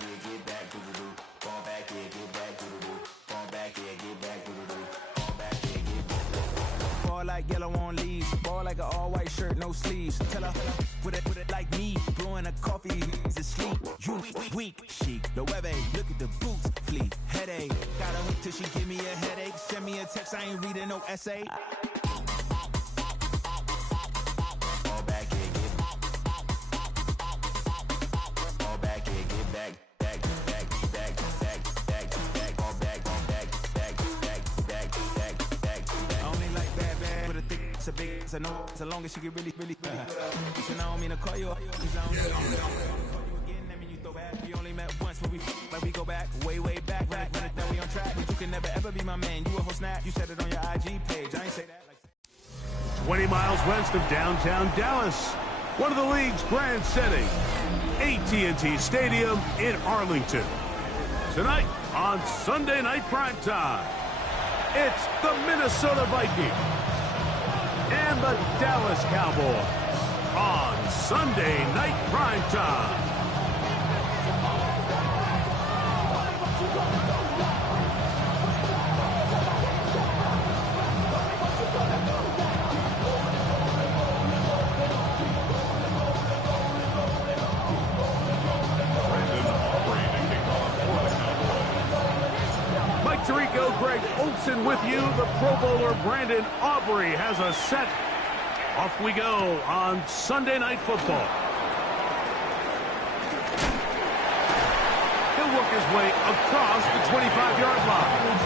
yeah, get back, doo-doo-doo. Fall back, yeah, get back, doo-doo-doo. Fall back, yeah, get back, doo-doo-doo. Fall back, yeah, get back. Ball like yellow on leaves. Ball like an all-white shirt, no sleeves. Tell her, put it like me. Blowing a coffee, he's asleep. You weak, chic. The weather, look at the boots, fleet. Headache, got a hook till she give me a headache. Send me a text, I ain't reading no essay. I know as long as she get really listen, I don't mean to call you, cause I don't mean to call you again. I mean you throw back. We only met once, but we go back, way back. Run it down, we on track. But you can never ever be my man. You a whole snap. You said it on your IG page. I ain't say that. 20 miles west of downtown Dallas, one of the league's grand settings, AT&T Stadium in Arlington. Tonight on Sunday Night Primetime, it's the Minnesota Vikings and the Dallas Cowboys on Sunday Night Primetime. Mike Tirico, Greg Olsen with you. The Pro Bowler Brandon Aubrey has a set. Off we go on Sunday Night Football. He'll work his way across the 25-yard line.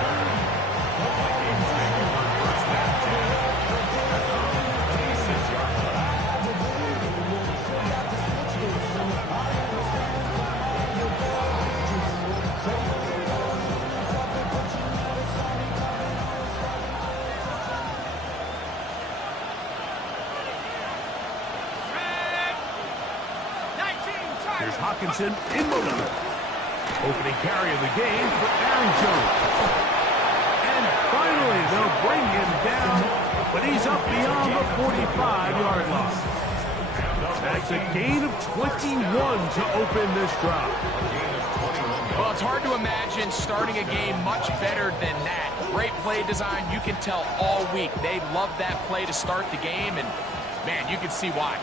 Here's Hawkinson in motion. Opening carry of the game for Aaron Jones. And finally, they'll bring him down, but he's up beyond the 45-yard line. That's a gain of 21 to open this drive. Well, it's hard to imagine starting a game much better than that. Great play design. You can tell all week they love that play to start the game, and, man, you can see why.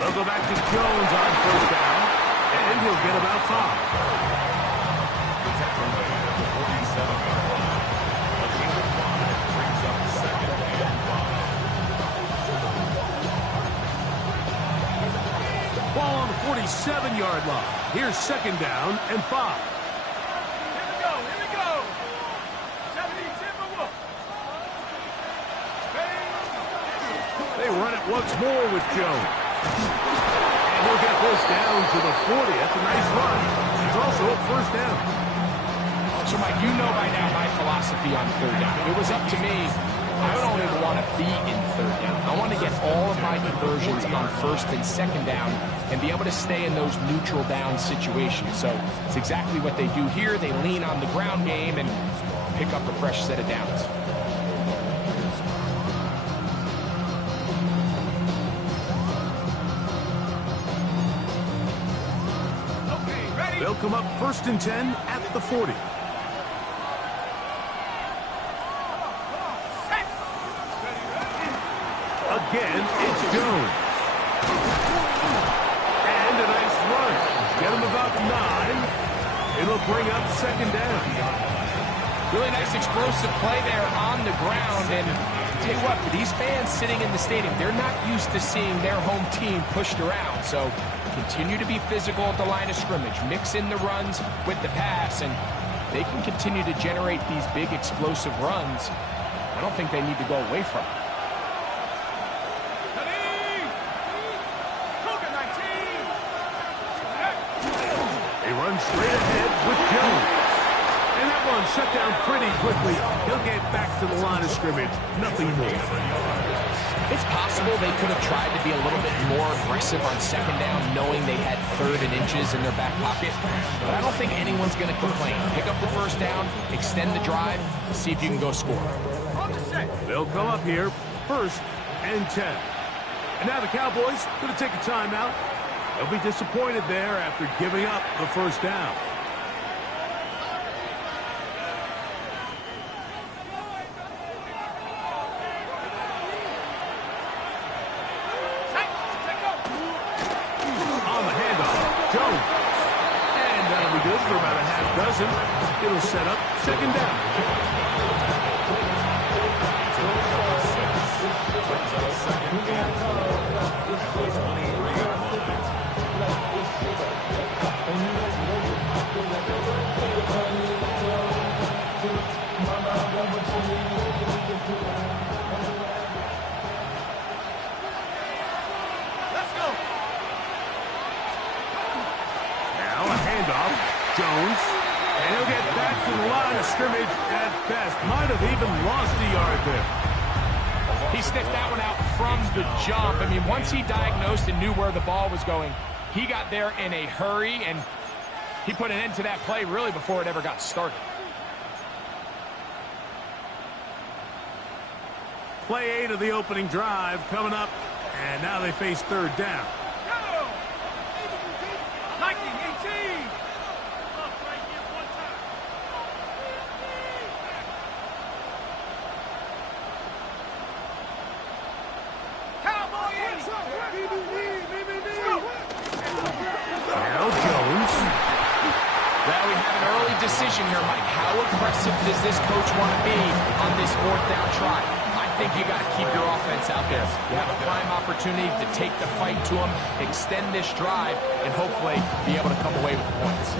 They'll go back to Jones on first down, and he'll get about 5. Ball on the 47-yard line. Here's second down and 5. Here we go. 70 They run it once more with Jones. And he'll get this down to the 40. That's a nice run. It's also a first down. So, Mike, you know by now my philosophy on third down. If it was up to me, I don't even want to be in third down. I want to get all of my conversions on first and second down and be able to stay in those neutral down situations. So it's exactly what they do here. They lean on the ground game and pick up a fresh set of downs. They'll come up first and 10 at the 40. Again, it's Jones. And a nice run. Get him about 9. It'll bring up second down. Really nice explosive play there on the ground. And tell you what, for these fans sitting in the stadium, they're not used to seeing their home team pushed around. So continue to be physical at the line of scrimmage. Mix in the runs with the pass, and they can continue to generate these big explosive runs. I don't think they need to go away from it. They run straight ahead with Jones. And that one shut down pretty quickly. He'll get back to the line of scrimmage. Nothing more. It's possible they could have tried to be a little bit more aggressive on second down, knowing they had third and inches in their back pocket. But I don't think anyone's going to complain. Pick up the first down, extend the drive, see if you can go score. They'll come up here, first and 10. And now the Cowboys going to take a timeout. They'll be disappointed there after giving up the first down. On the handoff, Jones. And that'll be good for about a half dozen. It'll set up second down. Now a handoff, Jones. And he'll get back to the line of scrimmage at best. Might have even lost a yard there. He sniffed that one out from the jump. I mean, once he diagnosed and knew where the ball was going, he got there in a hurry, and he put an end to that play really before it ever got started. Play 8 of the opening drive coming up, and now they face third down. Go! 19-18! Cowboys! Now Jones. Well, we have an early decision here, Mike. How aggressive does this coach want to be on this fourth down try? I think you got to keep your offense out there. You have a prime opportunity to take the fight to them, extend this drive, and hopefully be able to come away with the points.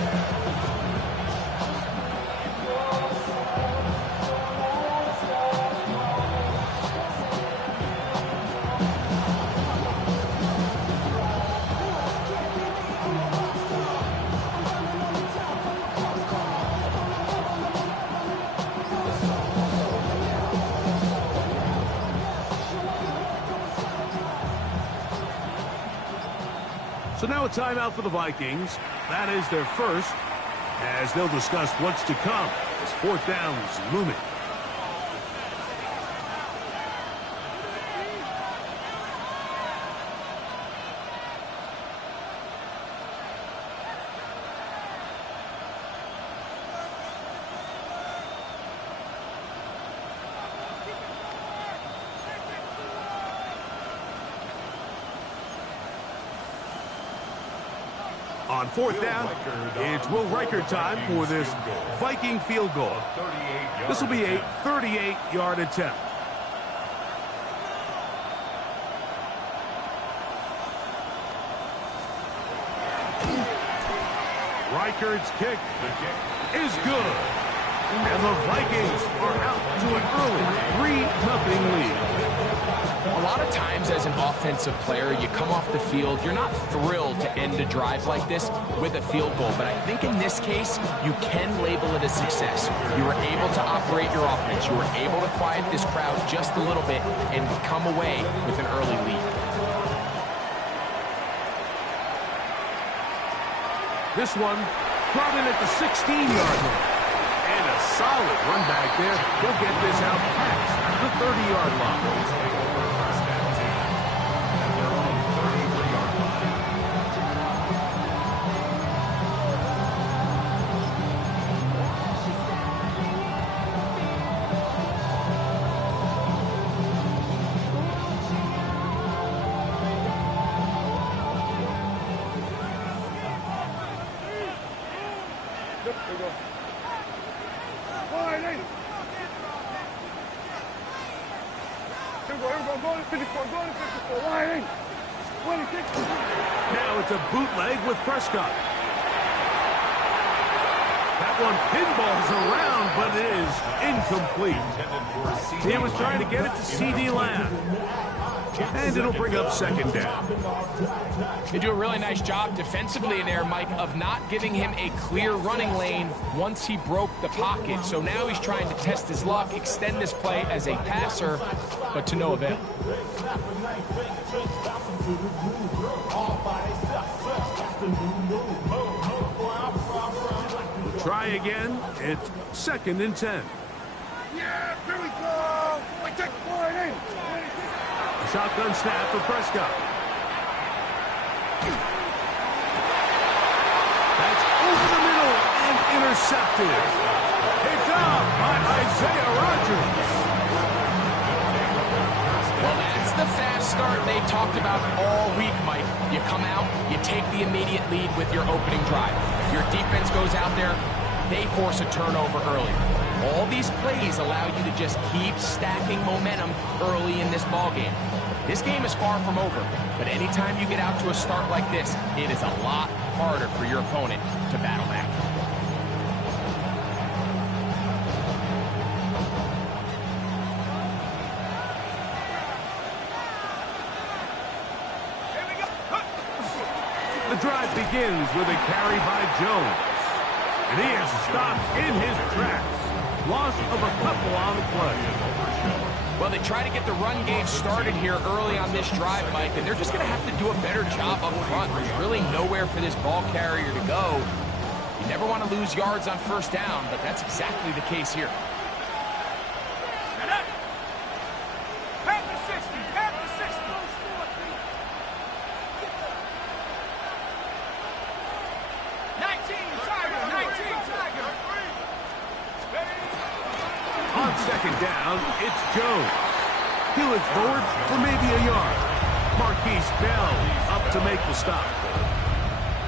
So now a timeout for the Vikings. That is their first, as they'll discuss what's to come as fourth down is looming. On fourth down, it's Will Riker time for this Viking field goal. This will be a 38-yard attempt. Riker's kick is good. And the Vikings are out to an early 3-0 lead. A lot of times as an offensive player, you come off the field, you're not thrilled to end a drive like this with a field goal. But I think in this case, you can label it a success. You were able to operate your offense. You were able to quiet this crowd just a little bit and come away with an early lead. This one brought in at the 16-yard line. And a solid run back there. He'll get this out past the 30-yard line. Now it's a bootleg with Prescott. That one pinballs around, but it is incomplete. He was trying to get it to C.D. Lamb. And it'll bring up second down. They do a really nice job defensively there, Mike, of not giving him a clear running lane once he broke the pocket. So now he's trying to test his luck, extend this play as a passer, but to no avail. We'll try again. It's 2nd and 10. Yeah, here we go. We take the ball in. A shotgun snap for Prescott. intercepted. Picked up by Isaiah Rodgers. Well, that's the fast start they talked about all week, Mike. You come out, you take the immediate lead with your opening drive. Your defense goes out there, they force a turnover early. All these plays allow you to just keep stacking momentum early in this ball game. This game is far from over, but anytime you get out to a start like this, it is a lot harder for your opponent to battle back. The drive begins with a carry by Jones. And he is stopped in his tracks. Loss of a couple on the play. Well, they try to get the run game started here early on this drive, Mike, and they're just going to have to do a better job up front. There's really nowhere for this ball carrier to go. You never want to lose yards on first down, but that's exactly the case here. On second down, it's Jones. He looks forward for maybe a yard. Marquise Bell up to make the stop.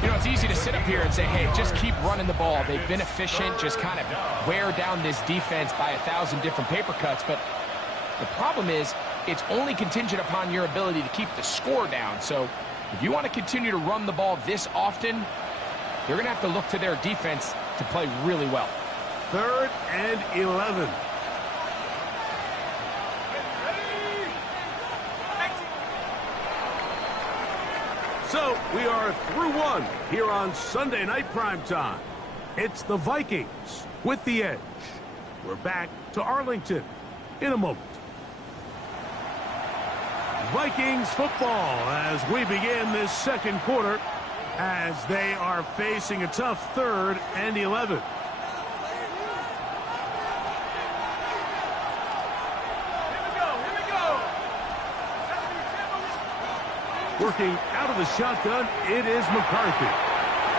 You know, it's easy to sit up here and say, hey, just keep running the ball. They've been efficient, just kind of wear down this defense by 1,000 different paper cuts. But the problem is, it's only contingent upon your ability to keep the score down. So if you want to continue to run the ball this often, you're going to have to look to their defense to play really well. 3rd and 11. So we are through one here on Sunday Night Primetime. It's the Vikings with the edge. We're back to Arlington in a moment. Vikings football as we begin this second quarter as they are facing a tough 3rd and 11. Working out of the shotgun, it is McCarthy.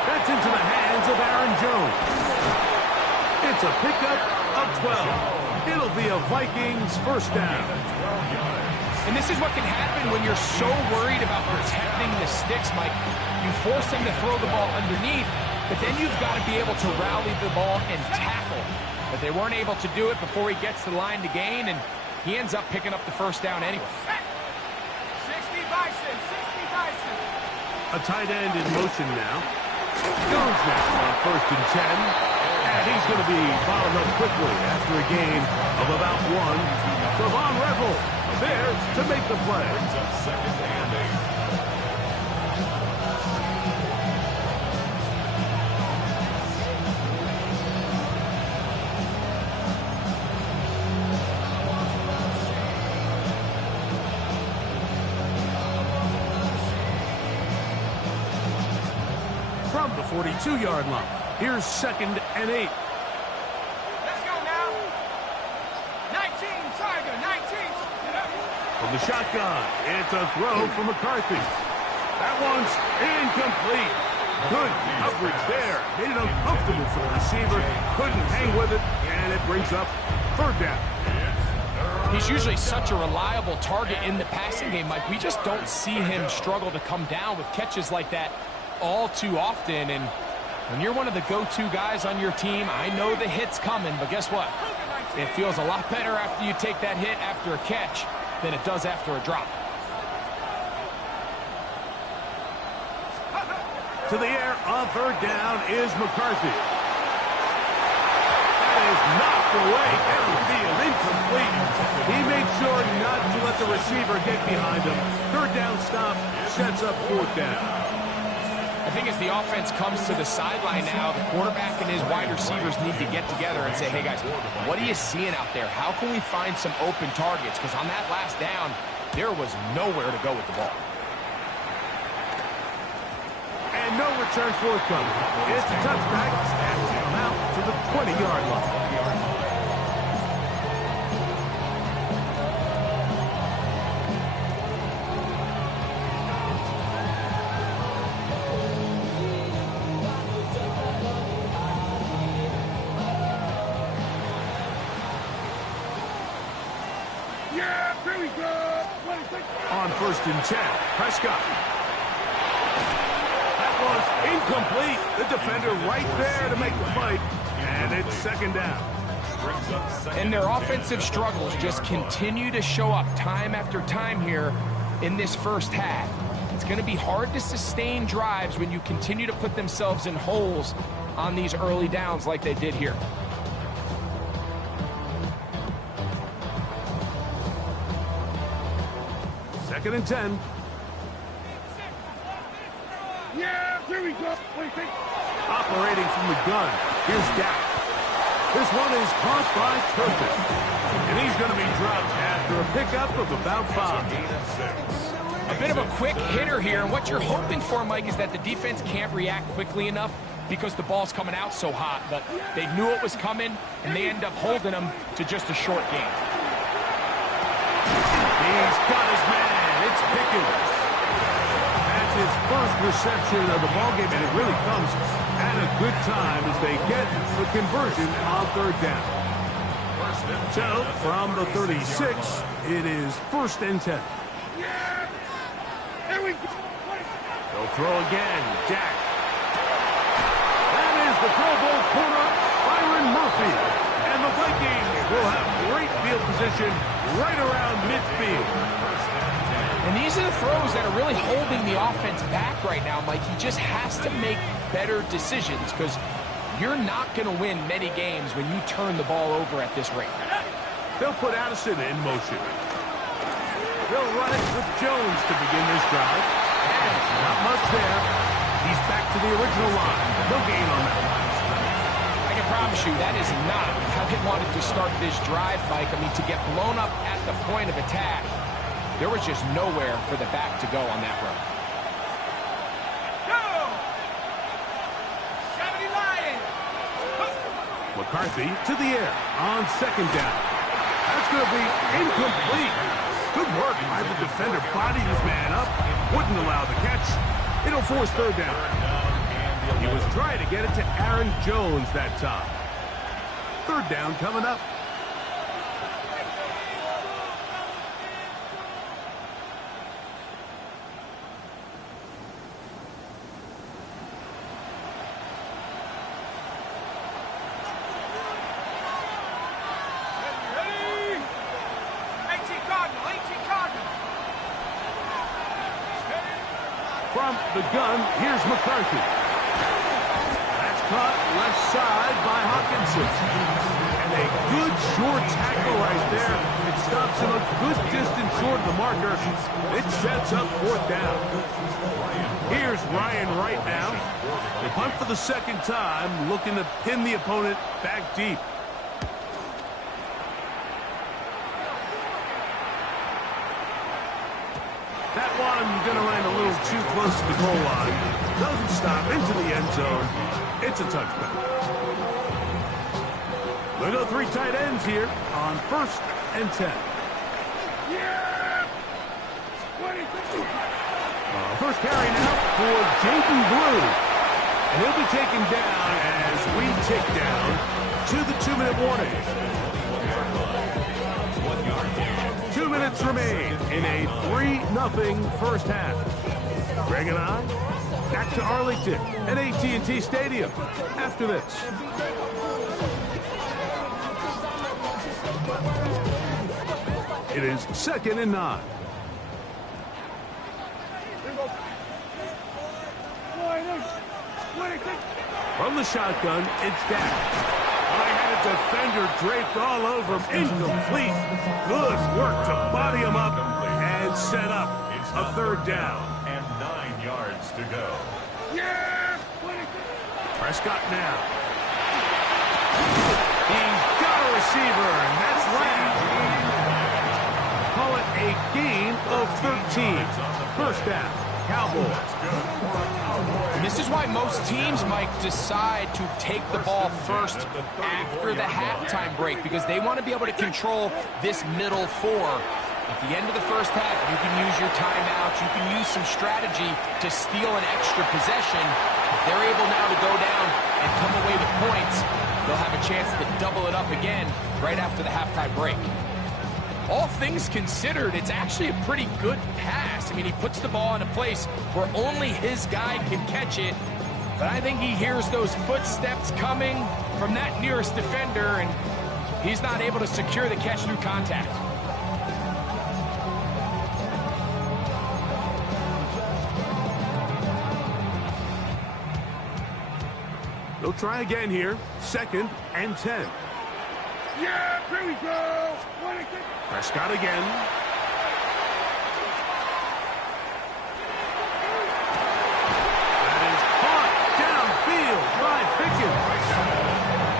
That's into the hands of Aaron Jones. It's a pickup of 12. It'll be a Vikings first down. And this is what can happen when you're so worried about protecting the sticks, Mike. You force them to throw the ball underneath, but then you've got to be able to rally the ball and tackle. But they weren't able to do it before he gets the line to gain, and he ends up picking up the first down anyway. A tight end in motion now. Jones now on 1st and 10. And he's going to be followed up quickly after a gain of about 1. Trevon Revel there to make the play. From the 42-yard line. Here's 2nd and 8. Let's go now. 19, Tiger, 19. From the shotgun, it's a throw for McCarthy. That one's incomplete. Good coverage there. Made it uncomfortable for the receiver. Couldn't hang with it, and it brings up 3rd down. He's usually such a reliable target in the passing game, Mike. We just don't see him struggle to come down with catches like that all too often. And when you're one of the go-to guys on your team, I know the hit's coming, but guess what? It feels a lot better after you take that hit after a catch than it does after a drop. To the air on 3rd down is McCarthy. That is knocked away downfield, incomplete. He made sure not to let the receiver get behind him. 3rd down stop sets up 4th down. I think as the offense comes to the sideline now, the quarterback and his wide receivers need to get together and say, hey guys, what are you seeing out there? How can we find some open targets? Because on that last down, there was nowhere to go with the ball. And no return forthcoming. It's a touchback and out to the 20-yard line. Here we go. 26. On 1st and 10, Prescott. That was incomplete. The defender right there to make the play. And it's 2nd down. And their offensive struggles just continue to show up time after time here in this first half. It's going to be hard to sustain drives when you continue to put themselves in holes on these early downs like they did here. Second and 10. Yeah, here we go. 26. Operating from the gun. Here's Dak. This one is caught by Turpin. And he's going to be dropped after a pickup of about 5. A bit of a quick hitter here, and what you're hoping for, Mike, is that the defense can't react quickly enough because the ball's coming out so hot, but they knew it was coming, and they end up holding them to just a short game. He's got his man. It's Pickens. That's his first reception of the ballgame, and it really comes at a good time as they get the conversion on 3rd down. So, from the 36, it is 1st and 10. Here we go. They'll throw again. Dak. That is the Pro Bowl corner, Byron Murphy. And the Vikings will have great field position right around midfield. And these are the throws that are really holding the offense back right now, Mike. He just has to make better decisions because you're not going to win many games when you turn the ball over at this rate. They'll put Addison in motion. They'll run it with Jones to begin this drive. And not much there. He's back to the original line. No gain on that one. I can promise you that is not how they wanted to start this drive, Mike. I mean, to get blown up at the point of attack, there was just nowhere for the back to go on that run. Go! 70 Lions! McCarthy to the air on 2nd down. That's going to be incomplete. Good work by the defender. Bodied his man up. Wouldn't allow the catch. It'll force 3rd down. He was trying to get it to Aaron Jones that time. 3rd down coming up. From the gun, here's McCarthy. That's caught left side by Hawkinson. And a good short tackle right there. It stops him a good distance short of the marker. It sets up 4th down. Here's Ryan right now. They punt for the 2nd time, looking to pin the opponent back deep. That one going to land a little too close to the goal line. Doesn't stop into the end zone. It's a touchback. They'll go 3 tight ends here on 1st and 10. Yeah! 20. First carry now for Jaden Blue. And he'll be taken down as we take down to the 2-minute warning. 2 minutes remain in a 3-0 first half. Greg and I back to Arlington at AT&T Stadium after this. It is 2nd and 9. From the shotgun, it's Dak. I had a defender draped all over him. Incomplete. Good work to body him up and set up a 3rd down. And 9 yards to go. Yeah! Prescott now. He's got a receiver, and that's right. Call it a gain of 13. First down, Cowboys. And this is why most teams, Mike, decide to take the ball first after the halftime break because they want to be able to control this middle 4. At the end of the first half, you can use your timeouts. You can use some strategy to steal an extra possession. If they're able now to go down and come away with points, they'll have a chance to double it up again right after the halftime break. all things considered, it's actually a pretty good pass. I mean, he puts the ball in a place where only his guy can catch it. But I think he hears those footsteps coming from that nearest defender, and he's not able to secure the catch through contact. They'll try again here. 2nd and 10. Yeah, here we go. Prescott again. That is caught downfield by Pickens.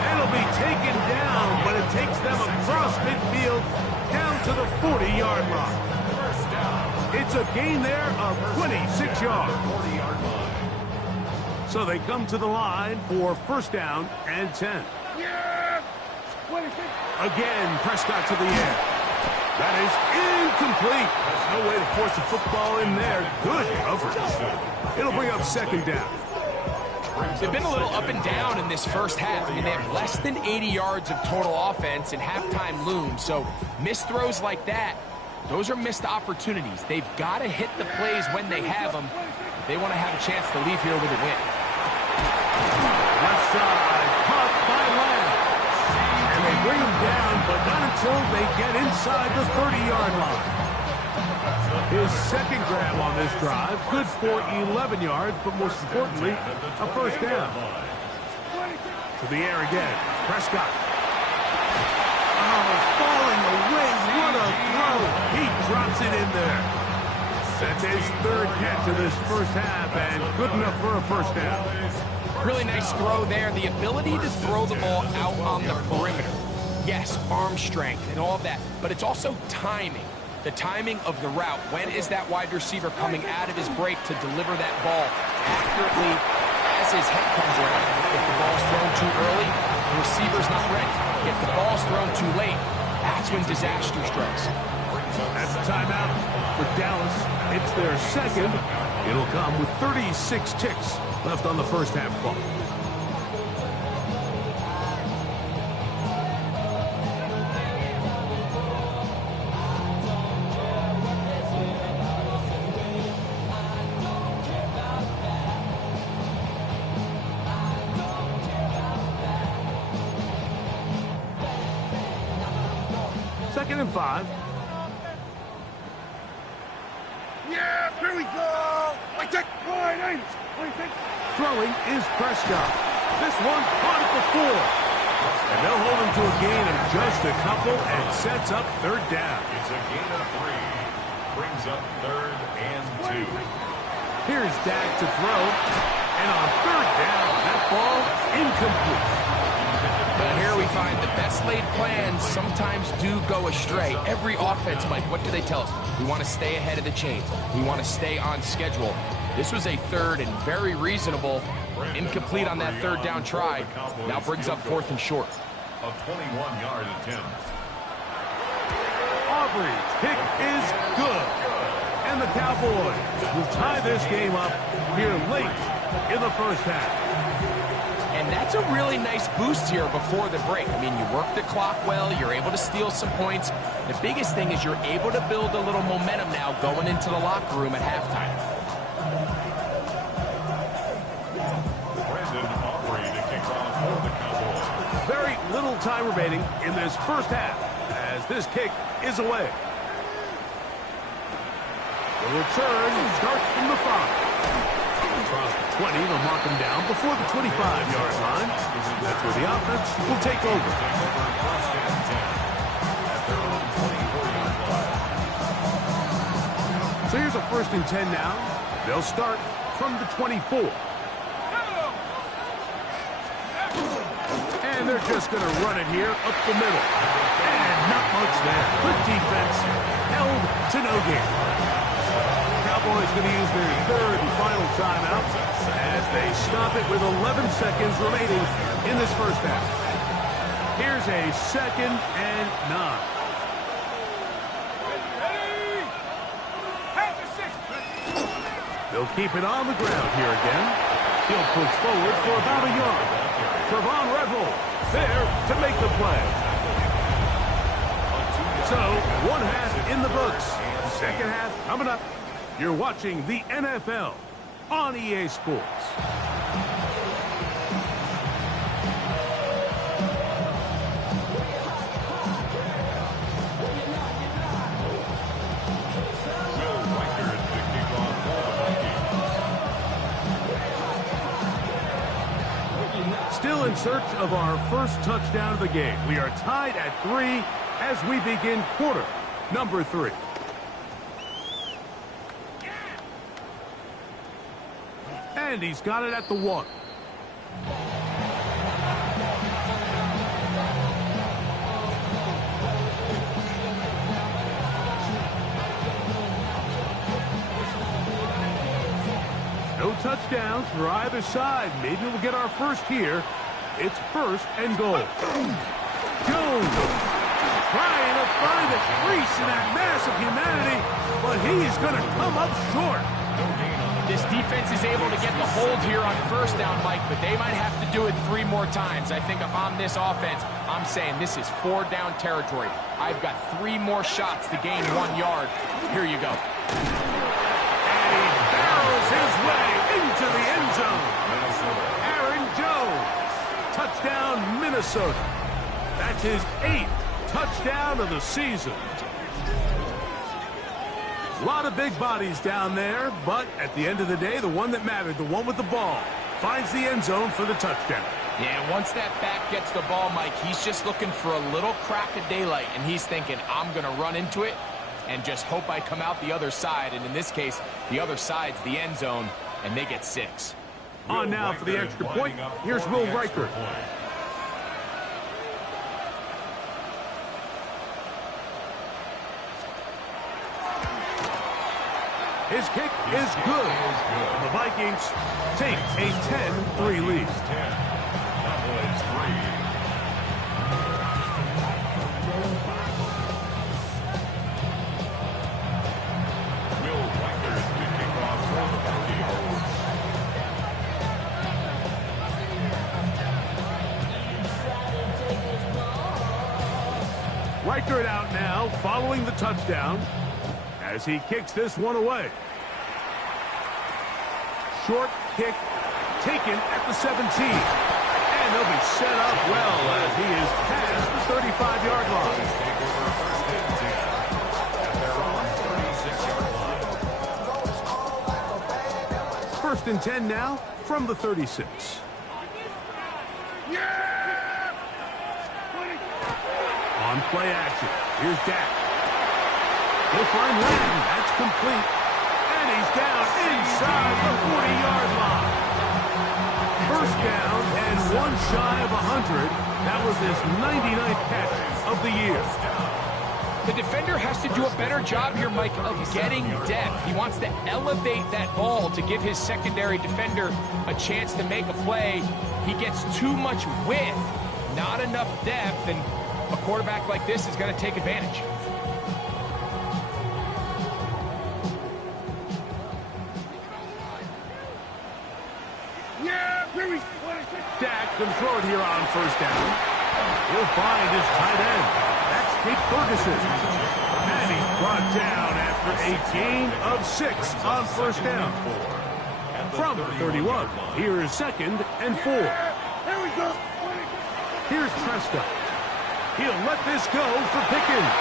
It'll be taken down, but it takes them across midfield down to the 40-yard line. It's a gain there of 26 yards. So they come to the line for 1st down and 10. Yeah. Again, Prescott to the air. That is incomplete. There's no way to force the football in there. Good coverage. It'll bring up 2nd down. They've been a little up and down in this first half. I mean, they have less than 80 yards of total offense and halftime looms. So missed throws like that, those are missed opportunities. They've got to hit the plays when they have them if they want to have a chance to leave here with a win. Left side, caught by Lamb. And they bring him down, but not until they get inside the 30-yard line. His 2nd grab on this drive, good for 11 yards, but most importantly, a 1st down. To the air again, Prescott. Oh, falling away, what a throw. He drops it in there. That's his 3rd catch of this first half, and good enough for a 1st down. Really nice throw there. The ability to throw the ball out on the perimeter. Yes, arm strength and all of that, but it's also timing. The timing of the route. When is that wide receiver coming out of his break to deliver that ball accurately as his head comes around? If the ball's thrown too early, the receiver's not ready. If the ball's thrown too late, that's when disaster strikes. That's a timeout for Dallas. It's their 2nd. It'll come with 36 ticks left on the first half clock. Second and 5. Yeah, here we go. I take wide eight. Throwing is Prescott. This one caught it before. And they'll hold him to a gain of just a couple and sets up 3rd down. It's a gain of 3. Brings up 3rd and 2. Here's Dak to throw. And on 3rd down, that ball incomplete. But here we find the best laid plans sometimes do go astray. Every offense, Mike, what do they tell us? We want to stay ahead of the chains. We want to stay on schedule. This was a 3rd and very reasonable. Incomplete on that 3rd down try. Now brings up 4th and short. A 21-yard attempt. Aubrey's kick is good. And the Cowboys will tie this game up here late in the first half. And that's a really nice boost here before the break. I mean, you work the clock well. You're able to steal some points. The biggest thing is you're able to build a little momentum now going into the locker room at halftime. Very little time remaining in this first half as this kick is away. The return starts from the 5. Across the 20, they'll mark him down before the 25-yard line. That's where the offense will take over. So here's a 1st and 10 now. They'll start from the 24. And they're just going to run it here up the middle. And not much there. Good defense. Held to no gain. Cowboys going to use their 3rd and final timeout as they stop it with 11 seconds remaining in this first half. Here's a 2nd and 9. They'll keep it on the ground here again. He'll push forward for about a yard. Trevon Revel there to make the play. So, one half in the books. Second half coming up. You're watching the NFL on EA Sports. Still in search of our first touchdown of the game. We are tied at 3 as we begin quarter number 3. And he's got it at the 1. No touchdowns for either side. Maybe we'll get our first here. It's first and goal. Jones trying to find a crease in that mass of humanity, but he's going to come up short. This defense is able to get the hold here on first down, Mike, but they might have to do it 3 more times. I think if I'm this offense, I'm saying this is 4 down territory. I've got 3 more shots to gain 1 yard. Here you go. And he barrels his way into the end zone. Aaron Jones. Touchdown, Minnesota. That's his 8th touchdown of the season. A lot of big bodies down there, but at the end of the day, the one that mattered, the one with the ball, finds the end zone for the touchdown. Yeah, once that back gets the ball, Mike, he's just looking for a little crack of daylight, and he's thinking, I'm going to run into it and just hope I come out the other side. And in this case, the other side's the end zone, and they get 6. On now for the extra point. Here's Will Riker. His kick is good. The Vikings take a 10-3 lead. Cowboys 3. Will Riker to kick off for the Vikings. Riker it out now, following the touchdown, as he kicks this one away. Short kick taken at the 17. And they'll be set up well as he is past the 35-yard line. Take over first and 10 at their own 36-yard line. First and 10 now from the 36. On play action, here's Dak. He'll find Lamb. That's complete. And he's down inside the 40-yard line. First down and 1 shy of 100. That was his 99th catch of the year. The defender has to do a better job here, Mike, of getting depth. He wants to elevate that ball to give his secondary defender a chance to make a play. He gets too much width, not enough depth, and a quarterback like this is going to take advantage. Dak can throw it here on first down. He'll find his tight end. That's Kate Ferguson. And he's brought down after a gain of 6 on first down. From the 31, here is second and 4. Here we go. Here's Prescott. He'll let this go for Pickens.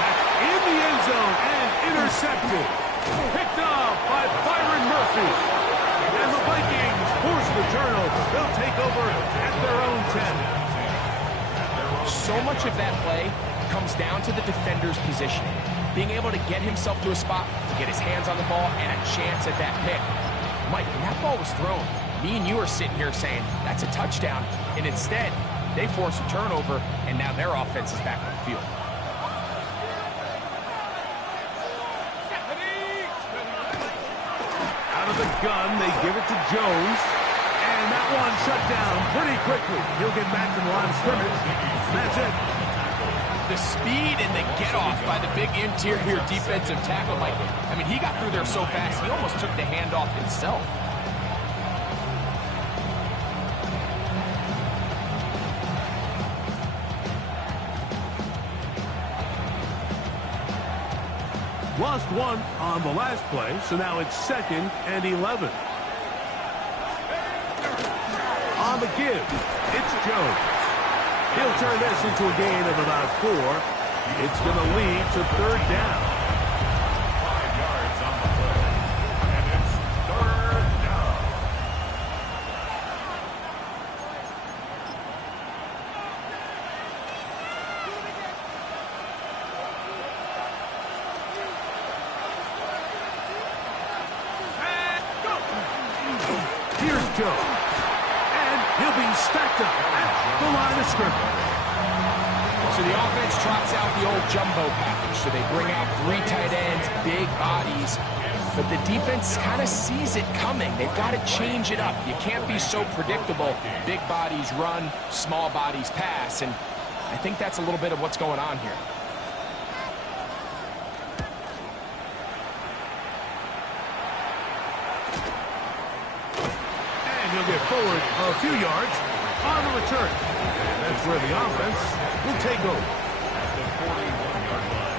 That's in the end zone and intercepted. Picked off by Byron Murphy. And the Vikings force the turnover. They'll take over at their own 10. So much of that play comes down to the defender's positioning. Being able to get himself to a spot, to get his hands on the ball, and a chance at that pick. Mike, when that ball was thrown, me and you are sitting here saying, that's a touchdown. And instead, they force a turnover, and now their offense is back on the field. Out of the gun, they give it to Jones. And that one shut down pretty quickly. He'll get back to the line of scrimmage. That's it. The speed and the get-off by the big interior defensive tackle, Mike. I mean, he got through there so fast, he almost took the handoff himself. Lost one on the last play, so now it's 2nd and 11. On the give, it's Jones. He'll turn this into a gain of about 4. It's going to lead to 3rd down. 5 yards on the play. And it's 3rd down. Here's Jones. And he'll be stacked up at the line of scrimmage. So the offense trots out the old jumbo package. So they bring out 3 tight ends, big bodies. But the defense kind of sees it coming. They've got to change it up. You can't be so predictable. Big bodies run, small bodies pass. And I think that's a little bit of what's going on here. And he'll get forward a few yards on the return. And that's where the offense will take over. At the 41-yard line.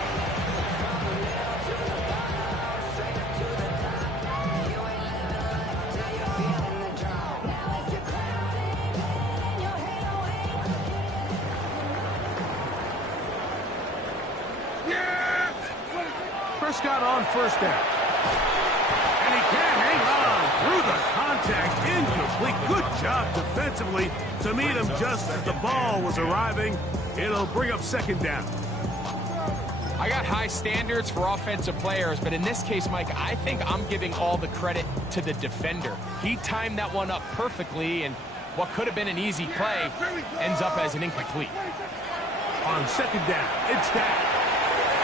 Prescott on 1st down. And he can't hang on through the contact. Incomplete. Good job defensively to meet him just as the ball was arriving. It'll bring up 2nd down. I got high standards for offensive players, but in this case, Mike, I think I'm giving all the credit to the defender. He timed that one up perfectly, and what could have been an easy play ends up as an incomplete. On 2nd down, it's Dak.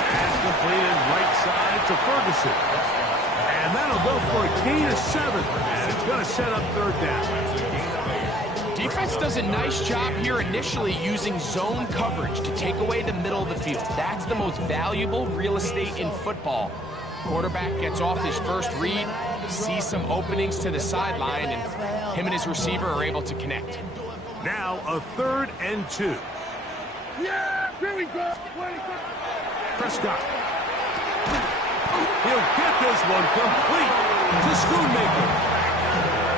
Pass completed right side to Ferguson. And that'll go for a gain of 7. And it's going to set up 3rd down. Defense does a nice job here initially using zone coverage to take away the middle of the field. That's the most valuable real estate in football. Quarterback gets off his first read, sees some openings to the sideline, and him and his receiver are able to connect. Now a 3rd and 2. Yeah, here we go. Prescott. He'll get this one complete to Schoonmaker.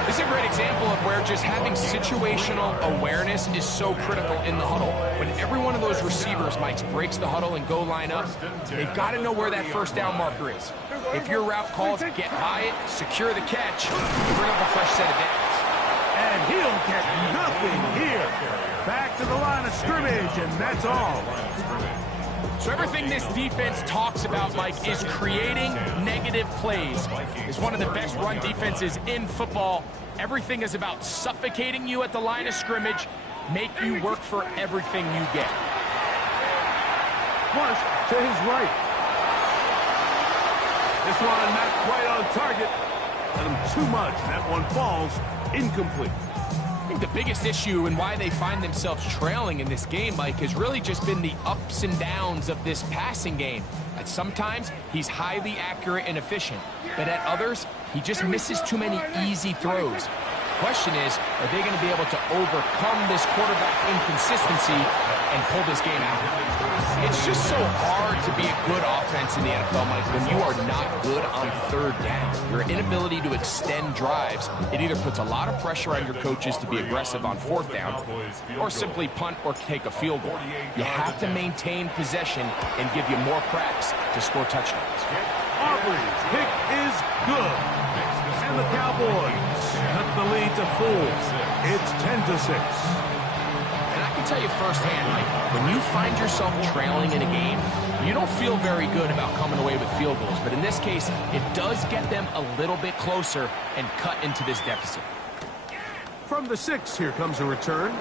This is a great example of where just having situational awareness is so critical in the huddle. When every one of those receivers, Mike, breaks the huddle and go line up, they've got to know where that 1st down marker is. If your route calls, get by it, secure the catch, bring up a fresh set of downs. And he'll get nothing here. Back to the line of scrimmage, and that's all. So everything this defense talks about, Mike, is creating negative plays. It's one of the best run defenses in football. Everything is about suffocating you at the line of scrimmage, make you work for everything you get. Flush to his right. This one not quite on target. Let him too much. That one falls incomplete. I think the biggest issue and why they find themselves trailing in this game, Mike, has really just been the ups and downs of this passing game. At sometimes, he's highly accurate and efficient, but at others, he just misses too many easy throws. The question is, are they going to be able to overcome this quarterback inconsistency and pull this game out? It's just so hard to be a good offense in the NFL, Mike, when you are not good on 3rd down. Your inability to extend drives, it either puts a lot of pressure on your coaches to be aggressive on 4th down or simply punt or take a field goal. You have to maintain possession and give you more cracks to score touchdowns. Aubrey's pick is good. And the Cowboys cut the lead to 4. It's 10-6. And I can tell you firsthand, Mike, when you find yourself trailing in a game, you don't feel very good about coming away with field goals. But in this case, it does get them a little bit closer and cut into this deficit. From the 6, here comes a return.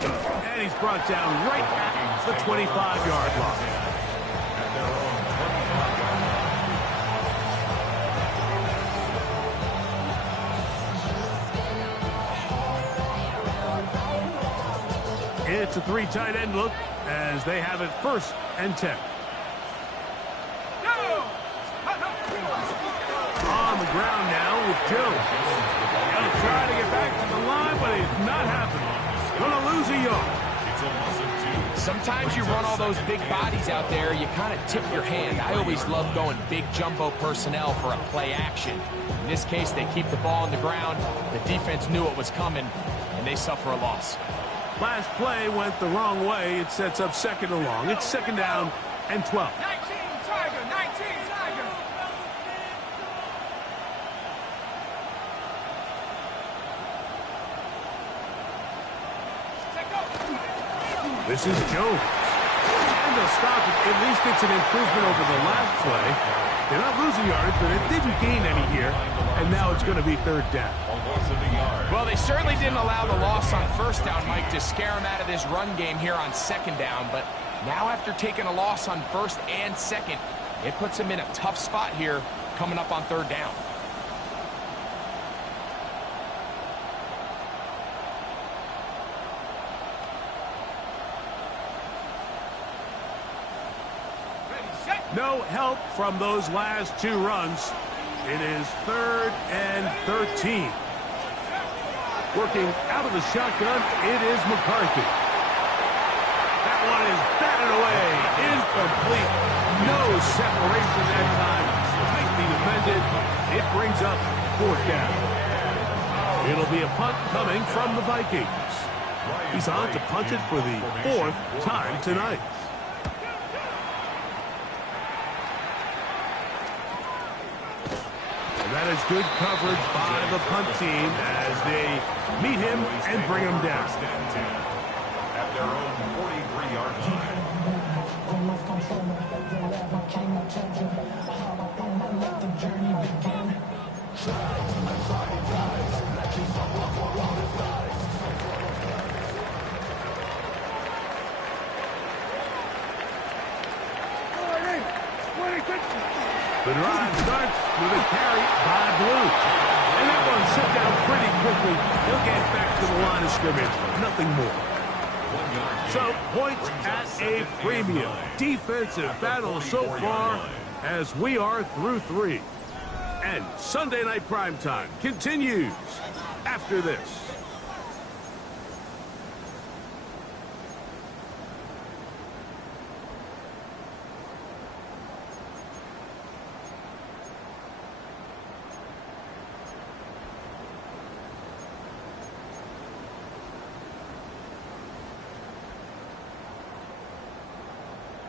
And he's brought down right at the 25-yard line. It's a 3 tight end look as they have it 1st and 10. On the ground now with Jones. He'll try to get back to the line, but it's not happening. Gonna lose a yard. It's a loss of 2. Sometimes you run all those big bodies out there, you kind of tip your hand. I always love going big jumbo personnel for a play action. In this case, they keep the ball on the ground. The defense knew it was coming, and they suffer a loss. Last play went the wrong way. It sets up second and long. It's second down and 12. 19 Tiger, 19 Tiger. This is Jones. And they'll stop it. At least it's an improvement over the last play. They're not losing yards, but it didn't gain any here. And now it's going to be third down. Well, they certainly didn't allow the loss on first down, Mike, to scare them out of this run game here on second down. But now after taking a loss on first and second, it puts them in a tough spot here coming up on third down. No help from those last two runs. It is third and 13. Working out of the shotgun, it is McCarthy. That one is batted away. Incomplete. No separation that time. Tightly defended. It brings up fourth down. It'll be a punt coming from the Vikings. He's on to punt it for the fourth time tonight. That is good coverage by the punt team as they meet him and bring him down. At their own 43-yard line. The drive starts with a carry by Blue. And that one set down pretty quickly. He'll get back to the line of scrimmage. Nothing more. So, points at a premium. Defensive battle so far as we are through three. And Sunday Night Primetime continues after this.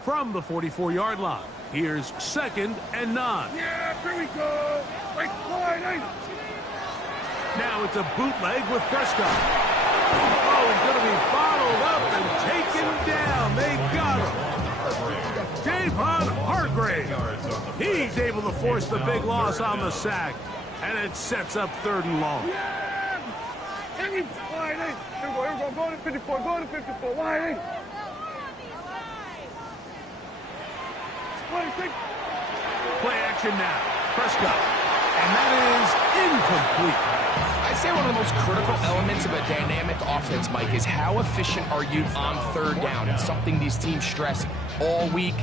From the 44-yard line, here's second and 9. Yeah, here we go. Like line. Now it's a bootleg with Prescott. Oh, he's going to be bottled up and taken down. They got him. Javon Hargrave. He's able to force the big loss on the sack, and it sets up third and long. Yeah. Here we go. Here we go. Go to 54. Go to 54. Line. Play action now. Prescott. And that is incomplete. I'd say one of the most critical elements of a dynamic offense, Mike, is how efficient are you on third down? It's something these teams stress all week.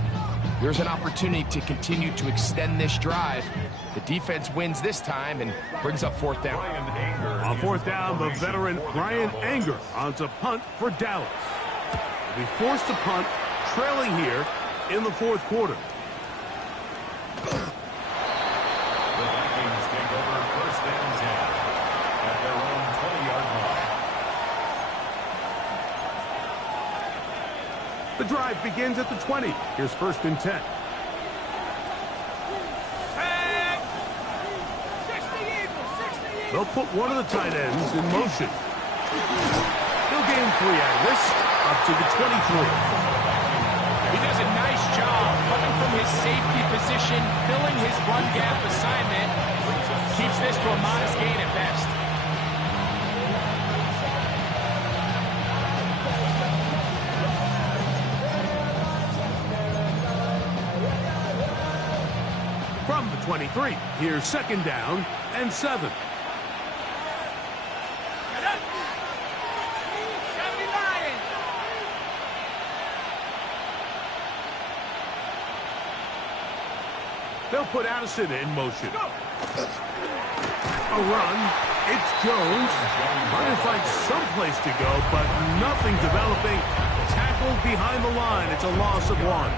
Here's an opportunity to continue to extend this drive. The defense wins this time and brings up fourth down. On fourth down, the veteran Brian Anger on to punt for Dallas. Be forced to punt, trailing here in the fourth quarter. The Vikings take over first and 10 at their own 20-yard line. The drive begins at the 20. Here's first and 10. They'll put one of the tight ends in motion. He'll gain 3 out of this, up to the 23. He does a nice job coming from his safety position, filling his run gap assignment. Keeps this to a modest gain at best. From the 23, here's second down and 7. They'll put Addison in motion. A run. It's Jones. Trying to find some place to go, but nothing developing. Tackle tackled behind the line. It's a loss of 1.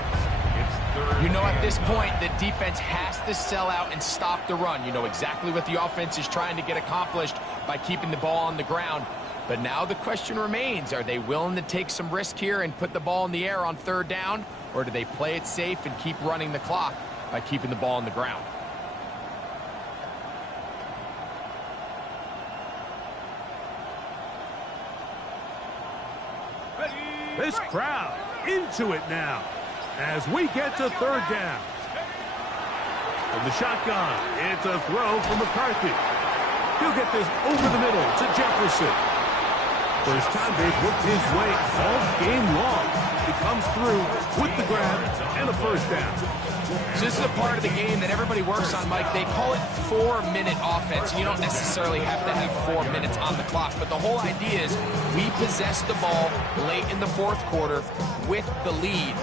You know, at this point, the defense has to sell out and stop the run. You know exactly what the offense is trying to get accomplished by keeping the ball on the ground. But now the question remains, are they willing to take some risk here and put the ball in the air on 3rd down? Or do they play it safe and keep running the clock by keeping the ball on the ground? This crowd into it now as we get to 3rd down. From the shotgun, it's a throw from McCarthy. He'll get this over the middle to Jefferson. First time they've worked his way all game long. He comes through with the grab and a 1st down. So this is a part of the game that everybody works on, Mike. They call it 4-minute offense. You don't necessarily have to have 4 minutes on the clock, but the whole idea is we possess the ball late in the 4th quarter with the lead.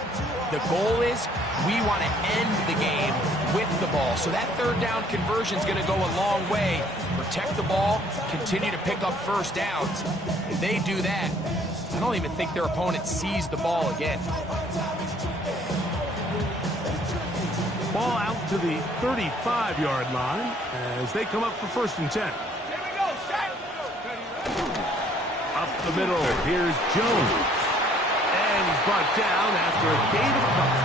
The goal is we want to end the game with the ball. So that 3rd down conversion is going to go a long way. Protect the ball, continue to pick up 1st downs. If they do that, I don't even think their opponent sees the ball again. Ball out to the 35-yard line as they come up for 1st and 10. Up the middle, here's Jones. And he's brought down after a gain of a couple.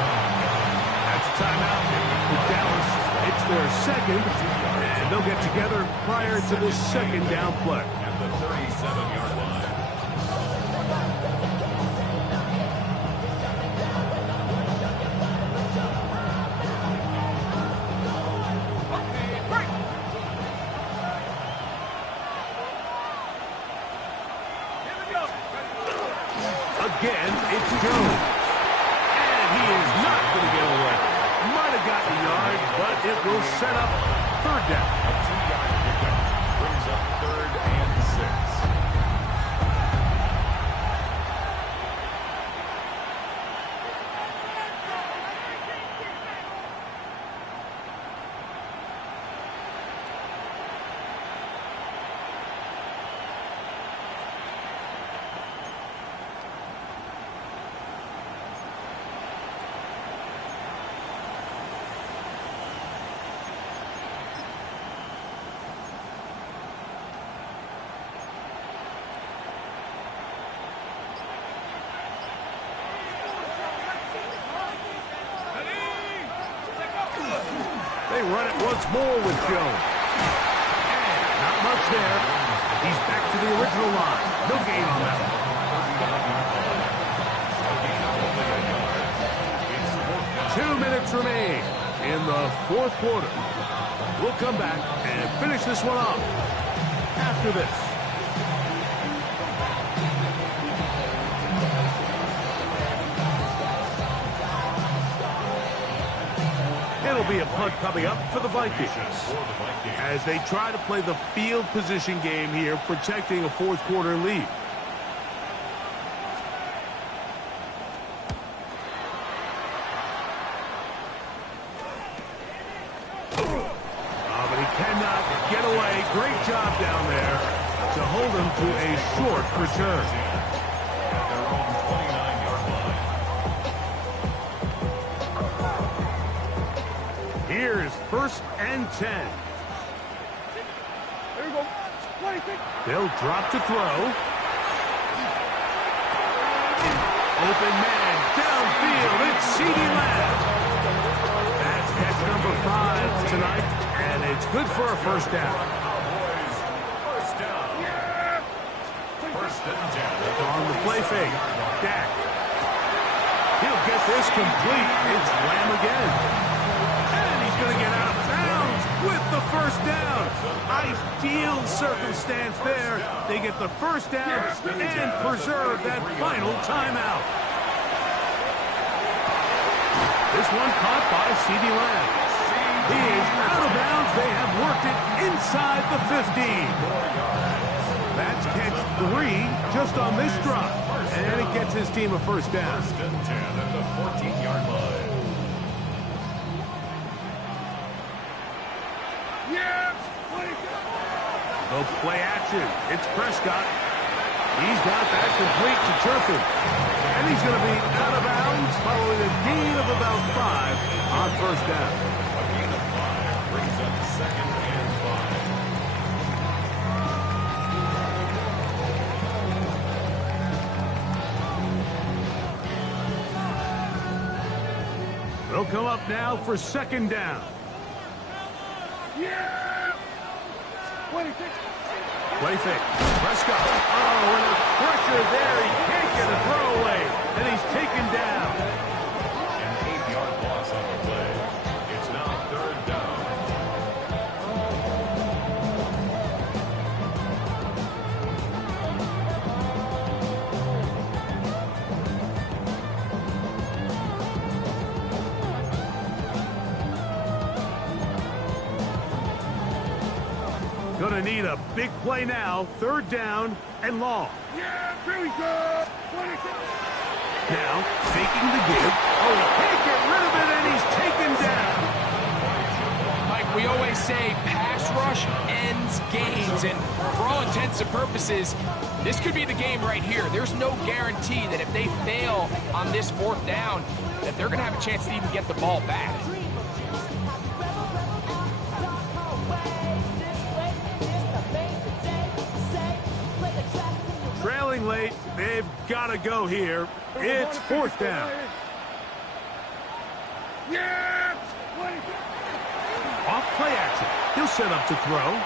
That's a timeout for Dallas. It's their 2nd, and they'll get together prior to the 2nd down play. At the 37-yard line. Again, it's Jones. And he is not going to get away. Might have gotten a yard, but it will set up 3rd down. A 2-yard pickup brings up 3rd and 6. They run it once more with Jones. And not much there. He's back to the original line. No gain on that one. 2 minutes remain in the 4th quarter. We'll come back and finish this one off after this. It'll be a punt coming up for the Vikings as they try to play the field position game here, protecting a 4th quarter lead. But he cannot get away. Great job down there to hold him to a short return. At their own 29-yard line. Here's 1st and 10. There we go. They'll drop to throw. Open man downfield. It's CeeDee Lamb. That's catch number 5 tonight, and it's good for a 1st down. Cowboys, 1st down. 1st and 10. On the play fake, Dak. He'll get this complete. It's Lamb again. And he's going to get out of bounds with the 1st down. Ideal circumstance there. They get the 1st down and preserve that final timeout. This one caught by CeeDee Lamb. He is out of bounds. They have worked it inside the 15. That's catch 3 just on this drop. And it gets his team a 1st down. 1st and 10 at the 14-yard line. The play action. It's Prescott. He's got that complete to Turpin. And he's going to be out of bounds following a gain of about 5 on first down. A gain of 5 brings up 2nd and 5. They'll come up now for 2nd down. Yeah! 26. Play fake. Prescott. Oh, and the pressure there. He can't get a throwaway. And he's taken down. An 8-yard loss on the play. It's now 3rd down. Gonna need a big play now. 3rd down and long. Yeah, here we go. 26. Now, faking the give. Oh, he can't get rid of it, and he's taken down. Like we always say, pass rush ends games, and for all intents and purposes, this could be the game right here. There's no guarantee that if they fail on this 4th down, that they're going to have a chance to even get the ball back. Trailing late, they've got to go here. It's 4th down. Yeah! 26. Off play action. He'll set up to throw.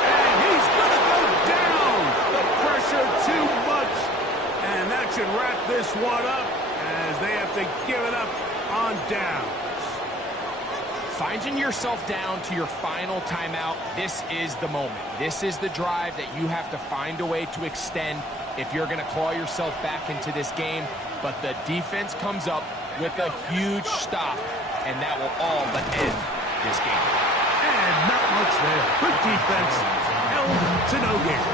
And he's going to go down. The pressure too much. And that should wrap this one up as they have to give it up on downs. Finding yourself down to your final timeout, this is the moment. This is the drive that you have to find a way to extend if you're going to claw yourself back into this game. But the defense comes up with a huge stop, and that will all but end this game. And not much there. Good defense. Held to no gain.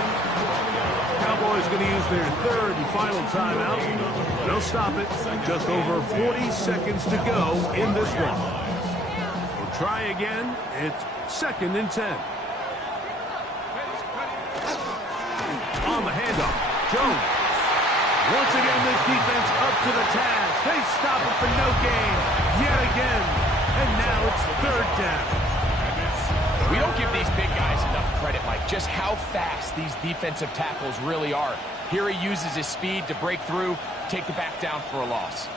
Cowboys going to use their 3rd and final timeout. They'll stop it. Just over 40 seconds to go in this one. Try again. It's 2nd and 10. On the handoff, Jones. Once again, this defense up to the task. They stop it for no gain yet again. And now it's 3rd down. We don't give these big guys enough credit, Mike, just how fast these defensive tackles really are. Here he uses his speed to break through, take the back down for a loss.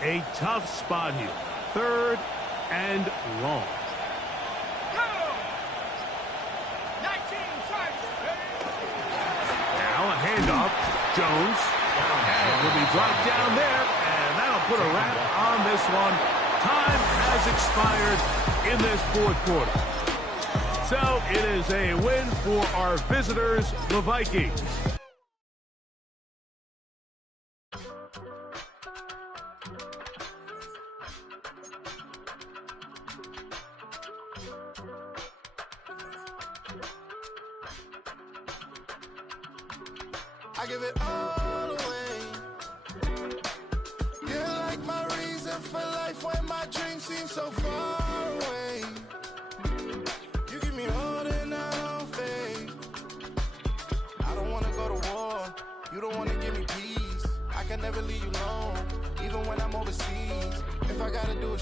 A tough spot here. 3rd and long. Now a handoff. Jones. And will be brought down there. And that'll put a wrap on this one. Time has expired in this 4th quarter. So it is a win for our visitors, the Vikings. I give it all away. You're like my reason for life when my dreams seem so far away. You give me more than I don't face. I don't wanna go to war. You don't wanna give me peace. I can never leave you alone, even when I'm overseas. If I gotta do a